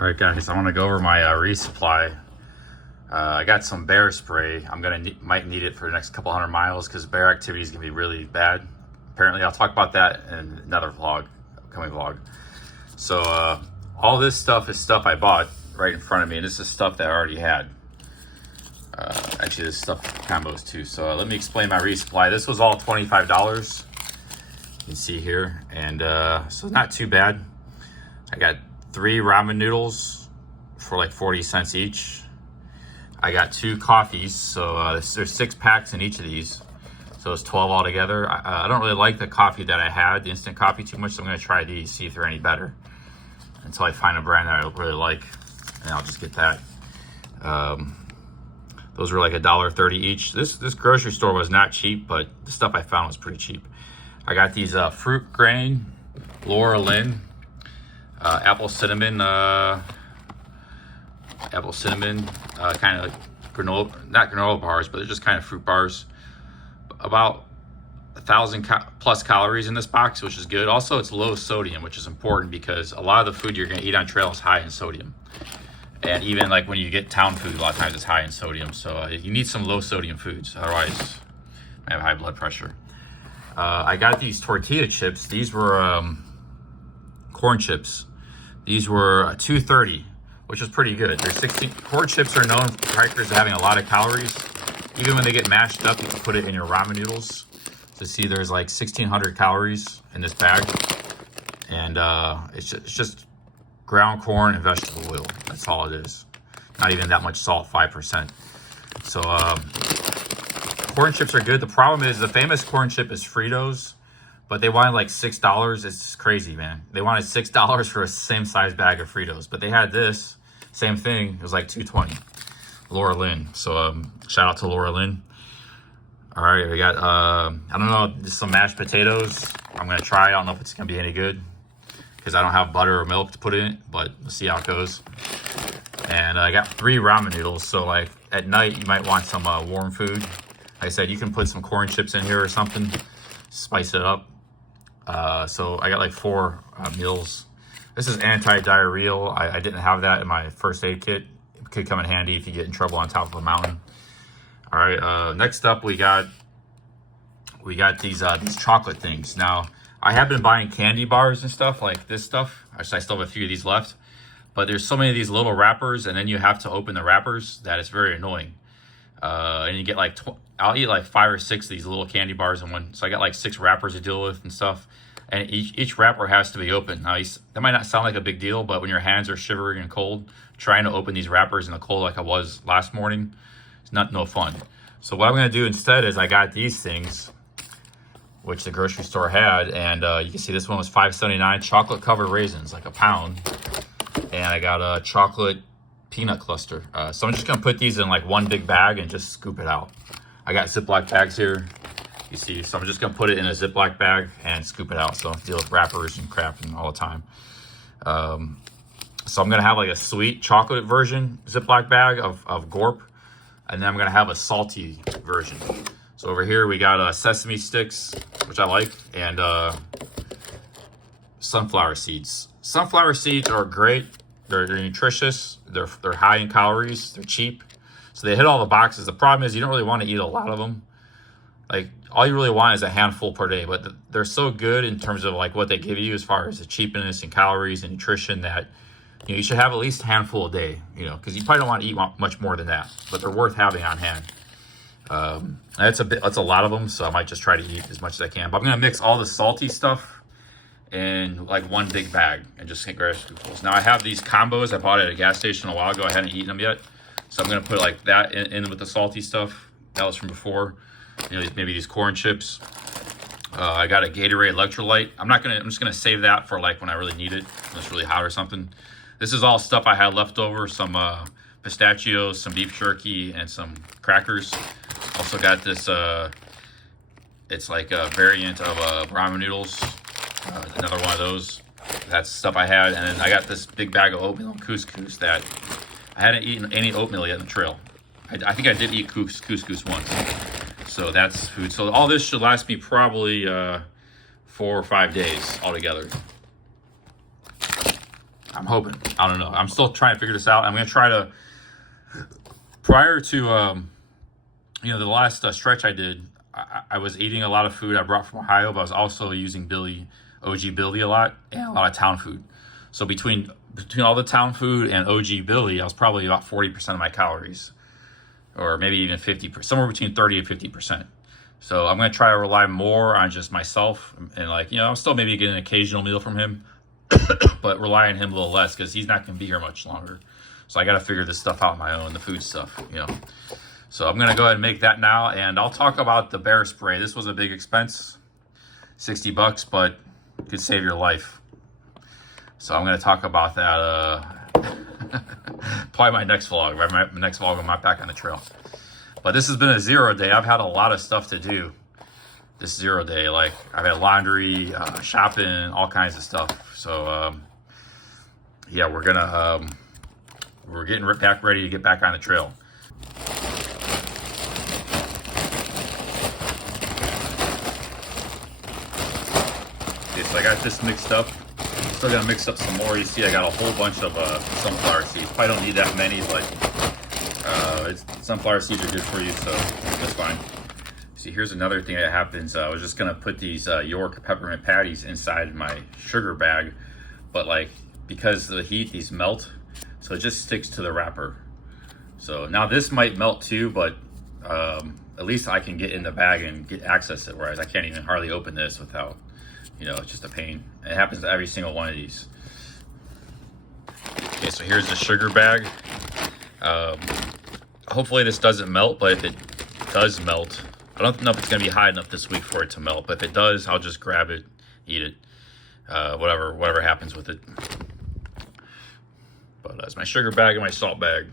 All right, guys, I want to go over my resupply. I got some bear spray. I'm might need it for the next couple 100 miles because bear activity is gonna be really bad. Apparently, I'll talk about that in another upcoming vlog. So all this stuff is stuff I bought right in front of me, and this is stuff that I already had. Actually, this stuff combos too. So let me explain my resupply. This was all $25. You can see here, and so not too bad. I got 3 ramen noodles for like 40 cents each. I got 2 coffees, so there's 6 packs in each of these, so it's 12 altogether. I don't really like the coffee that I had, the instant coffee, too much, so I'm going to try these, see if they're any better until I find a brand that I really like, and I'll just get that. Those were like $1.30 each. This grocery store was not cheap, but the stuff I found was pretty cheap. I got these fruit grain, Laura Lynn, apple cinnamon, kind of like granola, not granola bars, but they're just kind of fruit bars. About 1,000 plus calories in this box, which is good. Also, it's low sodium, which is important because a lot of the food you're going to eat on trail is high in sodium. And even like when you get town food, a lot of times it's high in sodium. So you need some low sodium foods, otherwise you have high blood pressure. I got these tortilla chips. These were corn chips. These were $2.30, which is pretty good. They're 16. Corn chips are known for crackers having a lot of calories. Even when they get mashed up, you can put it in your ramen noodles. So see, there's like 1,600 calories in this bag, and it's just ground corn and vegetable oil. That's all it is. Not even that much salt, 5%. So corn chips are good. The problem is the famous corn chip is Fritos, but they wanted like $6. It's just crazy, man. They wanted $6 for a same size bag of Fritos, but they had this same thing. It was like $2.20. Laura Lynn. So shout out to Laura Lynn. All right, we got I don't know, just some mashed potatoes. I'm gonna try. I don't know if it's gonna be any good because I don't have butter or milk to put in it, but we'll see how it goes. And I got 3 ramen noodles. So like at night, you might want some warm food. Like I said, you can put some corn chips in here or something, spice it up. So I got like 4 meals. This is anti-diarrheal. I didn't have that in my first aid kit. It could come in handy if you get in trouble on top of a mountain. All right, next up we got these chocolate things. Now, I have been buying candy bars and stuff like this stuff. Actually, I still have a few of these left. But there's so many of these little wrappers, and then you have to open the wrappers that it's very annoying. And you get like, I'll eat like 5 or 6 of these little candy bars in one. So I got like 6 wrappers to deal with and stuff. And each wrapper has to be open. Now, that might not sound like a big deal, but when your hands are shivering and cold, trying to open these wrappers in the cold like I was last morning, it's no fun. So what I'm going to do instead is I got these things, which the grocery store had. And you can see this one was $5.79, chocolate covered raisins, like a pound. And I got a chocolate peanut cluster. So I'm just going to put these in like one big bag and just scoop it out. I got Ziploc bags here. You see, so I'm just gonna put it in a Ziploc bag and scoop it out. So I don't deal with wrappers and crap and all the time. So I'm gonna have like a sweet chocolate version Ziploc bag of Gorp, and then I'm gonna have a salty version. So over here we got sesame sticks, which I like, and sunflower seeds. Sunflower seeds are great. They're nutritious. They're high in calories. They're cheap. So they hit all the boxes. The problem is you don't really want to eat a lot of them. Like, all you really want is a handful per day, but they're so good in terms of like what they give you as far as the cheapness and calories and nutrition that, you know, you should have at least a handful a day, you know, because you probably don't want to eat much more than that, but they're worth having on hand. That's a lot of them, so I might just try to eat as much as I can. But I'm gonna mix all the salty stuff in like one big bag and just grab scoopfuls. Now I have these combos I bought at a gas station a while ago. I hadn't eaten them yet, so I'm gonna put like that in with the salty stuff. That was from before. You know, maybe these corn chips. I got a Gatorade electrolyte. I'm just gonna save that for like when I really need it, when it's really hot or something. This is all stuff I had left over, some pistachios, some beef jerky, and some crackers. Also got this, it's like a variant of ramen noodles, another one of those. That's stuff I had. And then I got this big bag of oatmeal and couscous that I hadn't eaten any oatmeal yet on the trail. I think I did eat couscous once. So that's food. So all this should last me probably 4 or 5 days altogether. I'm hoping. I don't know. I'm still trying to figure this out. I'm gonna try to, prior to you know, the last stretch I did, I was eating a lot of food I brought from Ohio, but I was also using OG Billy a lot, and a lot of town food. So between all the town food and OG Billy, I was probably about 40% of my calories, or maybe even 50%, somewhere between 30 and 50%. So I'm gonna try to rely more on just myself, and like, you know, I'm still maybe getting an occasional meal from him, but rely on him a little less because he's not gonna be here much longer. So I got to figure this stuff out on my own, the food stuff, you know. So I'm going to go ahead and make that now, and I'll talk about the bear spray. This was a big expense, $60, but it could save your life. So I'm going to talk about that probably my next vlog. My next vlog, I'm not back on the trail. But this has been a 0 day. I've had a lot of stuff to do this 0 day. Like, I've had laundry, shopping, all kinds of stuff. So yeah, we're getting back ready to get back on the trail. Okay, so I got this mixed up. Still gonna mix up some more. You see, I got a whole bunch of sunflower seeds. Probably don't need that many, but sunflower seeds are good for you, so that's fine. See, here's another thing that happens. I was just gonna put these York peppermint patties inside my sugar bag, but like, because of the heat, these melt. So it just sticks to the wrapper. So now this might melt too, but at least I can get in the bag and get access to it, whereas I can't even hardly open this without, you know, it's just a pain. It happens to every single one of these. Okay, so here's the sugar bag. Hopefully this doesn't melt, but if it does melt, I don't know if it's gonna be hot enough this week for it to melt, but if it does, I'll just grab it, eat it, whatever happens with it. But that's my sugar bag and my salt bag.